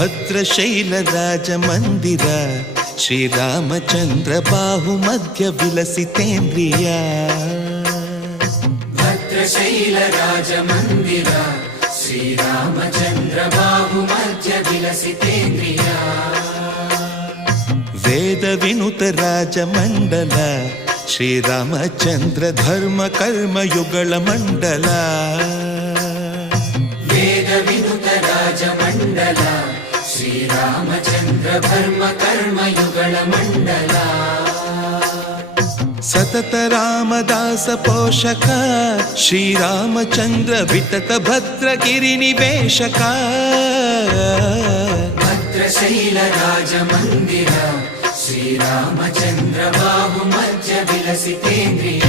ಭದ್ರಶೈಲ ರಾಜ ಮಂದಿರ ಶ್ರೀರಾಮಚಂದ್ರ ಬಾಹು ಮಧ್ಯ ವಿಲಸಿತೇಂದ್ರಿಯ ಭದ್ರಶೈಲ ರಾಜ ಮಂದಿರ ಶ್ರೀರಾಮಚಂದ್ರ ಬಾಹು ಮಧ್ಯ ವಿಲಸಿತೇಂದ್ರಿಯ ವೇದ ವಿನುತ ರಾಜ ಮಂಡಲ ಶ್ರೀರಾಮಚಂದ್ರ ಧರ್ಮ ಕರ್ಮ ಯುಗಳ ಮಂಡಲ ವೇದ ವಿನುತ ರಾಜ ಮಂಡಲ ಶ್ರೀರಾಮಚಂದ್ರ ಧರ್ಮ ಕರ್ಮ ಯುಗಳ ಮಂಡಲ ಸತತ ರಾಮದಾಸ ಪೋಷಕ ಶ್ರೀರಾಮಚಂದ್ರ ವಿತತ ಭದ್ರಗಿರಿ ನಿವೇಶಕ ಭದ್ರಶೈಲ ರಾಜ ಮಂದಿರ ಶ್ರೀರಾಮಚಂದ್ರ ಬಾಹು ಮಧ್ಯ ವಿಲಸಿತೇಂದ್ರಿಯ